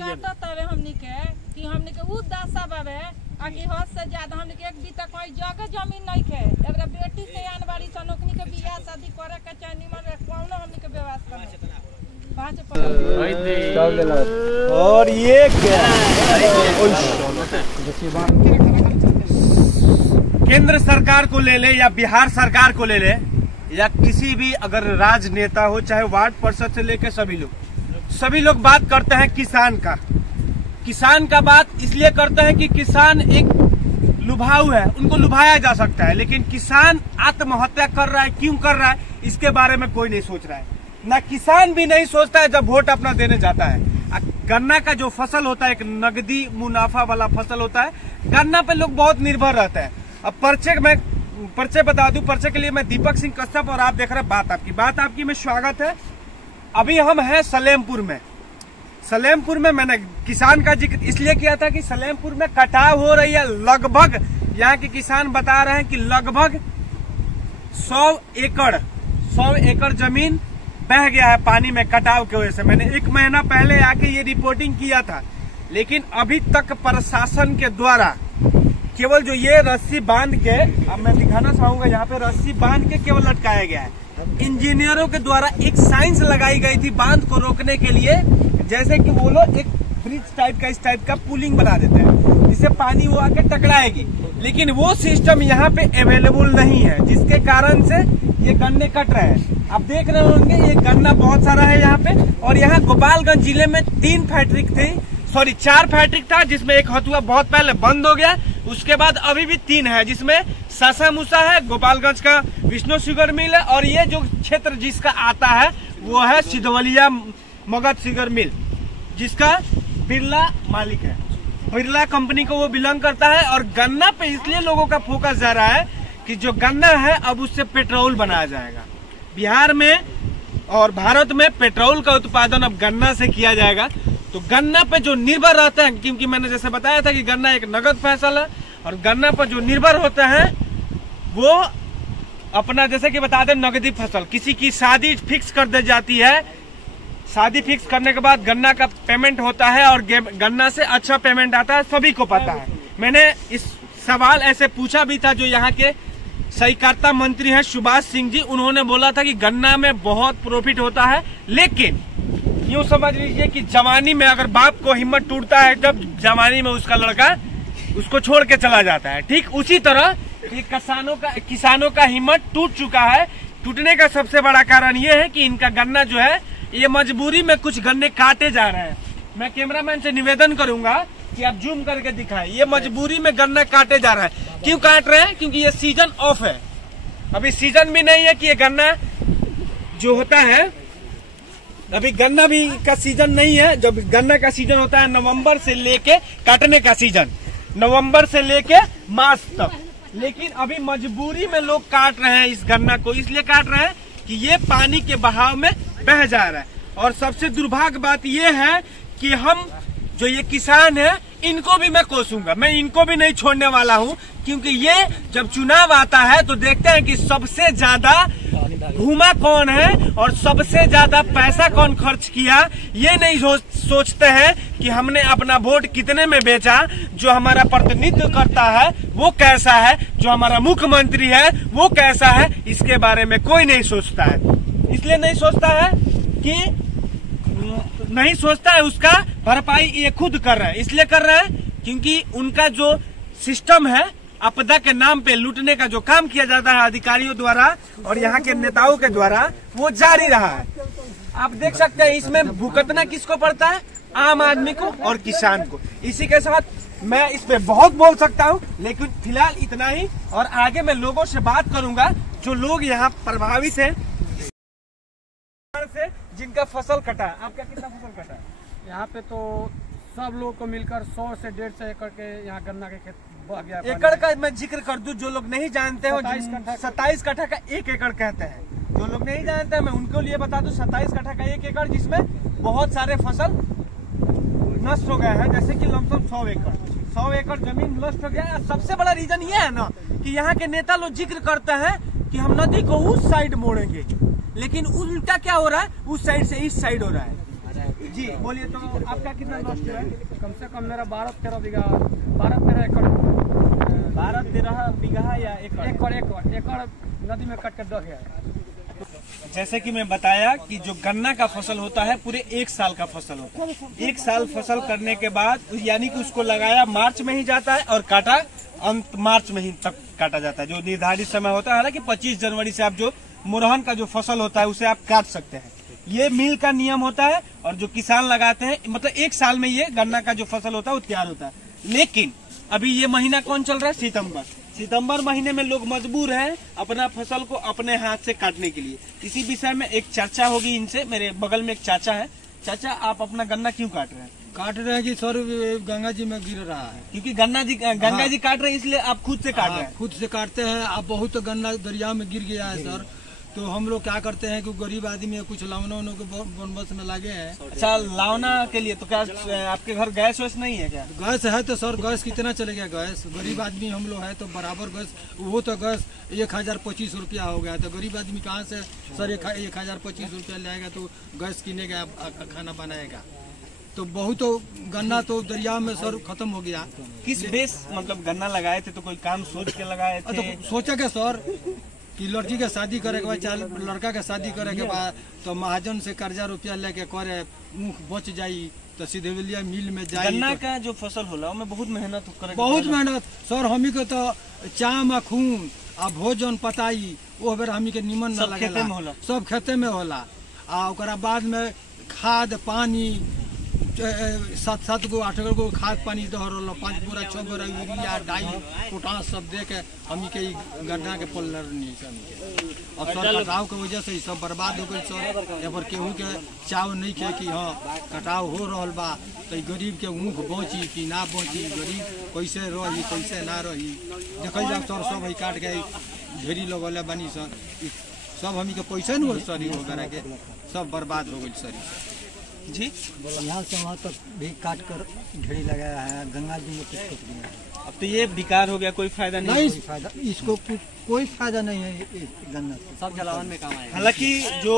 तबे हमनी के कि हमनी के उ दासा बाबे आकि हद से ज्यादा हमनी के एक बीता कोई जगह जमीन नहीं खे। एबरा बेटी से आनबाड़ी सनोकनी के बियाह शादी करे के चाहे निमन कोनो हमनी के व्यवस्था और ये क्या केंद्र सरकार को ले ले या बिहार सरकार को ले ले या किसी भी अगर राजनेता हो चाहे वार्ड पार्षद से लेकर सभी लोग बात करते हैं किसान का बात इसलिए करते हैं कि किसान एक लुभाऊ है, उनको लुभाया जा सकता है, लेकिन किसान आत्महत्या कर रहा है, क्यों कर रहा है इसके बारे में कोई नहीं सोच रहा है। ना किसान भी नहीं सोचता है जब वोट अपना देने जाता है। गन्ना का जो फसल होता है एक नगदी मुनाफा वाला फसल होता है, गन्ना पे लोग बहुत निर्भर रहते हैं। अब पर्चे बता दूं, पर्चे के लिए मैं दीपक सिंह कश्यप और आप देख रहे हैं बात आपकी में स्वागत है। अभी हम हैं सलेमपुर में मैंने किसान का जिक्र इसलिए किया था कि सलेमपुर में कटाव हो रही है। लगभग यहाँ के किसान बता रहे हैं कि लगभग 100 एकड़ जमीन बह गया है पानी में कटाव की वजह से। मैंने 1 महीना पहले आके ये रिपोर्टिंग किया था, लेकिन अभी तक प्रशासन के द्वारा केवल जो ये रस्सी बांध के, अब मैं दिखाना चाहूंगा, यहाँ पे रस्सी बांध के केवल लटकाया गया है। इंजीनियरों के द्वारा एक साइंस लगाई गई थी बांध को रोकने के लिए, जैसे कि वो लोग एक ब्रिज इस टाइप का पुलिंग बना देते हैं जिससे पानी वो आके टकराएगी, लेकिन वो सिस्टम यहाँ पे अवेलेबल नहीं है, जिसके कारण से ये गन्ने कट रहे हैं। आप देख रहे होंगे ये गन्ना बहुत सारा है यहाँ पे। और यहाँ गोपालगंज जिले में 4 फैक्ट्री था, जिसमें एक हथुआ बहुत पहले बंद हो गया। उसके बाद अभी भी 3 है, जिसमें सासा मूसा है, गोपालगंज का विष्णु शुगर मिल है, और ये जो क्षेत्र जिसका आता है वो है सिद्धवलिया मगध शुगर मिल, जिसका बिरला मालिक है। बिरला कंपनी को वो बिलोंग करता है। और गन्ना पे इसलिए लोगों का फोकस जा रहा है कि जो गन्ना है अब उससे पेट्रोल बनाया जाएगा। बिहार में और भारत में पेट्रोल का उत्पादन अब गन्ना से किया जाएगा। तो गन्ना पे जो निर्भर रहते हैं, क्योंकि मैंने जैसे बताया था कि गन्ना एक नगद फसल है, और गन्ना पर जो निर्भर होते हैं वो अपना, जैसे कि बता दें, नगदी फसल, किसी की शादी फिक्स कर दी जाती है, शादी फिक्स करने के बाद गन्ना का पेमेंट होता है और गन्ना से अच्छा पेमेंट आता है, सभी को पता है। मैंने इस सवाल ऐसे पूछा भी था, जो यहाँ के सहकारिता मंत्री हैं सुभाष सिंह जी, उन्होंने बोला था कि गन्ना में बहुत प्रॉफिट होता है, लेकिन यूँ समझ लीजिए कि जवानी में अगर बाप को हिम्मत टूटता है, जब जवानी में उसका लड़का उसको छोड़ के चला जाता है, ठीक उसी तरह किसानों का हिम्मत टूट चुका है। टूटने का सबसे बड़ा कारण ये है कि इनका गन्ना जो है ये मजबूरी में कुछ गन्ने काटे जा रहे हैं। मैं कैमरामैन से निवेदन करूंगा कि आप जूम करके दिखाएं, ये मजबूरी में गन्ना काटे जा रहा है। क्यों काट रहे हैं? क्योंकि ये सीजन ऑफ है, अभी सीजन भी नहीं है कि ये गन्ना जो होता है, अभी गन्ना भी का सीजन नहीं है। जब गन्ना का सीजन होता है नवंबर से लेके, काटने का सीजन नवंबर से लेके मार्च तक, लेकिन अभी मजबूरी में लोग काट रहे हैं इस गन्ना को। इसलिए काट रहे हैं कि ये पानी के बहाव में बह जा रहा है। और सबसे दुर्भाग्य बात ये है कि हम जो ये किसान है इनको भी मैं कोसूंगा, मैं इनको भी नहीं छोड़ने वाला हूँ, क्योंकि ये जब चुनाव आता है तो देखते हैं कि सबसे ज्यादा घूमा कौन है और सबसे ज्यादा पैसा कौन खर्च किया। ये नहीं सोचते हैं कि हमने अपना वोट कितने में बेचा, जो हमारा प्रतिनिधित्व करता है वो कैसा है, जो हमारा मुख्यमंत्री है वो कैसा है, इसके बारे में कोई नहीं सोचता है। इसलिए नहीं सोचता है उसका भरपाई ये खुद कर रहे हैं। इसलिए कर रहे हैं क्योंकि उनका जो सिस्टम है, आपदा के नाम पे लूटने का जो काम किया जाता है अधिकारियों द्वारा और यहाँ के नेताओं के द्वारा, वो जारी रहा है। आप देख सकते हैं इसमें भुगतना किसको पड़ता है? आम आदमी को और किसान को। इसी के साथ मैं इस पे बहुत बोल सकता हूँ, लेकिन फिलहाल इतना ही, और आगे मैं लोगों से बात करूंगा जो लोग यहाँ प्रभावित हैं से, जिनका फसल कटा। आपका कितना फसल कटा? यहाँ पे तो सब लोग को मिलकर 100 से 150 एकड़ के यहाँ गन्ना के खेत बह गया। एकड़ का मैं जिक्र कर दूं, जो लोग नहीं जानते हो, 27 कट्ठा का 1 एकड़ कहते हैं। जो लोग नहीं जानते हैं मैं उनको लिए बता दूं, 27 कट्ठा का 1 एकड़, जिसमें बहुत सारे फसल नष्ट हो गए हैं, जैसे कि लमसम 100 एकड़ जमीन नष्ट हो गया। सबसे बड़ा रीजन ये है ना कि यहाँ के नेता लोग जिक्र करते हैं कि हम नदी को उस साइड मोड़ेंगे, लेकिन उल्टा क्या हो रहा है, उस साइड से इस साइड हो रहा है। जी बोलिए, तो आपका कितना नष्ट है? कम से कम मेरा 12-13 बीघा 12-13 एकड़ 12-13 बीघा या एकड़ नदी में कट कर दह गया। जैसे कि मैं बताया कि जो गन्ना का फसल होता है पूरे 1 साल का फसल होता है। 1 साल फसल करने के बाद यानी कि उसको लगाया मार्च में ही जाता है और काटा अंत मार्च में ही तक काटा जाता है, जो निर्धारित समय होता है। हालांकि 25 जनवरी से आप जो मोरहन का जो फसल होता है उसे आप काट सकते हैं। ये मिल का नियम होता है और जो किसान लगाते हैं, मतलब 1 साल में ये गन्ना का जो फसल होता है वो तैयार होता है। लेकिन अभी ये महीना कौन चल रहा है? सितंबर महीने में लोग मजबूर हैं अपना फसल को अपने हाथ से काटने के लिए। इसी विषय में एक चर्चा होगी इनसे। मेरे बगल में एक चाचा है। चाचा, आप अपना गन्ना क्यों काट रहे हैं? काट रहे हैं कि सर गंगा जी में गिर रहा है, क्योंकि गंगा जी काट रहे हैं, इसलिए आप खुद से काट रहे हैं। खुद से काटते हैं। अब बहुत गन्ना दरिया में गिर गया है सर, तो हम लोग क्या करते हैं कि गरीब आदमी है, कुछ लावना के बनबस में लागे हैं। अच्छा, लावना के लिए तो क्या आपके घर गैस वैस नहीं है क्या? गैस है तो सर गैस कितना चलेगा? गैस गरीब आदमी हम लोग है तो बराबर गैस, वो तो गैस 1025 रुपया हो गया, तो गरीब आदमी कहाँ से सर 1025 रुपया लाएगा तो गैस किनेगा, खाना बनाएगा? तो बहुत गन्ना तो दरिया में सर खत्म हो गया। किस बेस मतलब गन्ना लगाए थे? तो कोई काम सोच के लगाए थे? तो सोचा क्या सर कि लड़की के शादी करे के बाद, चाहे लड़का के शादी करे के बाद तो महाजन से कर्जा रुपया लेके करे, मुँह बच जाई तो सीधे मिल में जाई। गन्ना का जो फसल होला उसमें बहुत मेहनत करे, बहुत मेहनत सर। हमी के तो चाम खून आ भोजन पताई वो बेर हमी के निमन न लगेला, सब खेते में होला। आ ओकरा बाद में खाद पानी 7 गो 8 गो खाद पानी दहर 5 बोरा 6 बोरा यूरिया डाई पोटास सब दे के हमी के गन्ना के पल नहीं और सर कटाव के वजह से सब बर्बाद हो गई सर। या पर केहू के चाव नहीं खे कि हाँ कटाव हो रहा बा, तो गरीब के मुँह बची कि ना बची, गरीब कैसे रही कैसे ना रही देखल जाए सर। सब ही काट के ढेरी लगल बनी सर, सब हमी के पैसा नहीं हो सर वगैरह के सब बर्बाद हो गई सर जी। यहाँ से वहाँ तक भी काट कर ढेरी लगाया है, गंगा जी में कुछ कुछ दिया है। अब तो ये बेकार हो गया, कोई फायदा नहीं, कोई फायदा इसको कोई फायदा नहीं है गन्ना से, सब जलावन में काम आएगा। हालांकि जो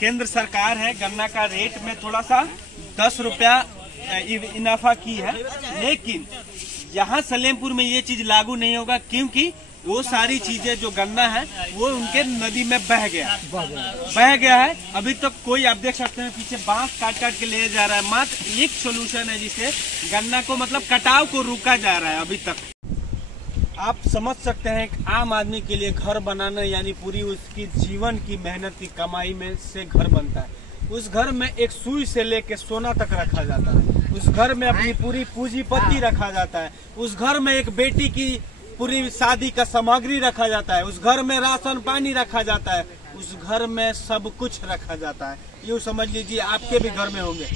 केंद्र सरकार है गन्ना का रेट में थोड़ा सा 10 रुपया इनाफा की है, लेकिन यहाँ सलेमपुर में ये चीज लागू नहीं होगा क्योंकि वो सारी चीजें जो गन्ना है वो उनके नदी में बह गया है। अभी तक कोई आप देख सकते हैं पीछे बांस काट के ले जा रहा है। मात्र एक सोल्यूशन है जिससे गन्ना को मतलब कटाव को रोका जा रहा है। अभी तक आप समझ सकते हैं एक आम आदमी के लिए घर बनाना यानी पूरी उसकी जीवन की मेहनत की कमाई में से घर बनता है। उस घर में एक सुई से लेके सोना तक रखा जाता है, उस घर में अपनी पूरी पूंजीपति रखा जाता है, उस घर में एक बेटी की पूरी शादी का सामग्री रखा जाता है, उस घर में राशन पानी रखा जाता है, उस घर में सब कुछ रखा जाता है। यूँ समझ लीजिए आपके भी घर में होंगे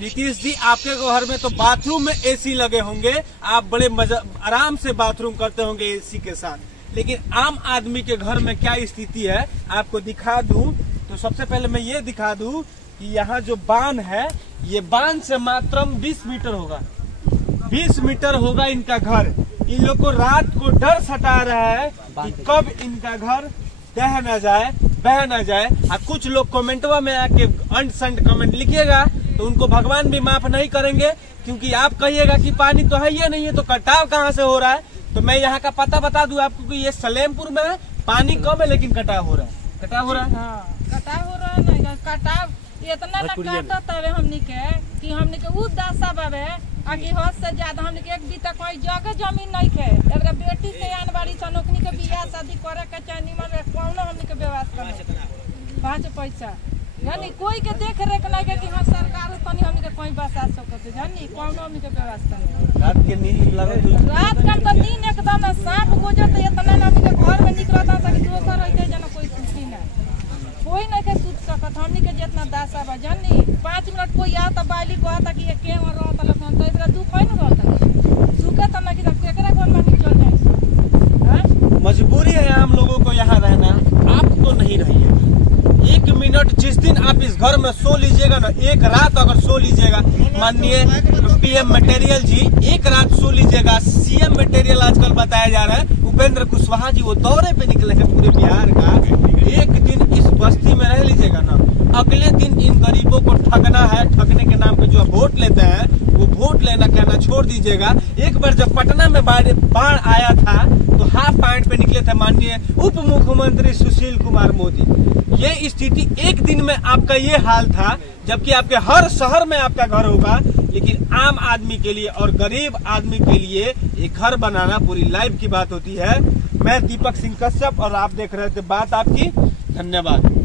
नीतीश जी, आपके घर में तो बाथरूम में एसी लगे होंगे, आप बड़े आराम से बाथरूम करते होंगे एसी के साथ। लेकिन आम आदमी के घर में क्या स्थिति है आपको दिखा दूं तो सबसे पहले मैं ये दिखा दूं कि यहाँ जो बांध है ये बांध से मात्र 20 मीटर होगा, 20 मीटर होगा इनका घर। इन लोग को रात को डर सता रहा है कि कब इनका घर बह न जाए। और कुछ लोग कमेंटवा में आके अनसंट कमेंट लिखिएगा तो उनको भगवान भी माफ नहीं करेंगे, क्योंकि आप कहिएगा कि पानी तो है ये नहीं है तो कटाव कहाँ से हो रहा है। तो मैं यहाँ का पता बता दूं आपको कि ये सलेमपुर में है, पानी कम है लेकिन कटाव हो रहा है। कटाव हो रहा है नहीं, कटाव इतना न काटत हवे हमनी के उ दासा बाबे आकि हद से ज्यादा हमनी के एक बीता कोई जगह जमीन नहीं खे। एबरा बेटी से आन बाड़ी सनोकनी के बियाह शादी करे के चाहे निमन कौनो हमनी के व्यवस्था नहीं 5 पैसा यानी कोई के देख रेख नहीं के कि हां सरकार तनी हमनी के कोई बसा सकत जानी कौनो हमनी के व्यवस्था नहीं। रात के नींद लागत, रात का तो नींद एकदम सांप गुजरत इतना ना हमनी के घर में निकलता सके दोसर रहते जना कोई खुशी ना कोई नहीं के सूत सकत। हमनी के जितना दासा बा जानी 5 मिनट कोई आ त बाली को आता कि के और रहत लखन तो इधर दुख है न रहता सुखे त ना कि केकरा घर में चल जाए। हां मजबूरी है हम लोगों को यहाँ रहना, आप तो नहीं रहिएगा। 1 मिनट जिस दिन आप इस घर में सो लीजिएगा ना, एक रात अगर सो लीजिएगा, माननीय पीएम मटेरियल जी 1 रात सो लीजिएगा, सीएम मटेरियल आजकल बताया जा रहा है उपेंद्र कुशवाहा जी वो दौरे पे निकले हैं पूरे बिहार का। एक दिन इस बस्ती में रह लीजिएगा ना, अगले दिन इन गरीबों को ठगना है, ठगने के नाम पे जो वोट लेते हैं वो वोट लेना कहना छोड़ दीजिएगा। एक बार जब पटना में बाढ़ आया था तो हाफ पैंट पे निकले थे माननीय उप मुख्यमंत्री सुशील कुमार मोदी। ये स्थिति एक दिन में आपका ये हाल था, जबकि आपके हर शहर में आपका घर होगा, लेकिन आम आदमी के लिए और गरीब आदमी के लिए एक घर बनाना पूरी लाइफ की बात होती है। मैं दीपक सिंह कश्यप और आप देख रहे थे बात आपकी। धन्यवाद।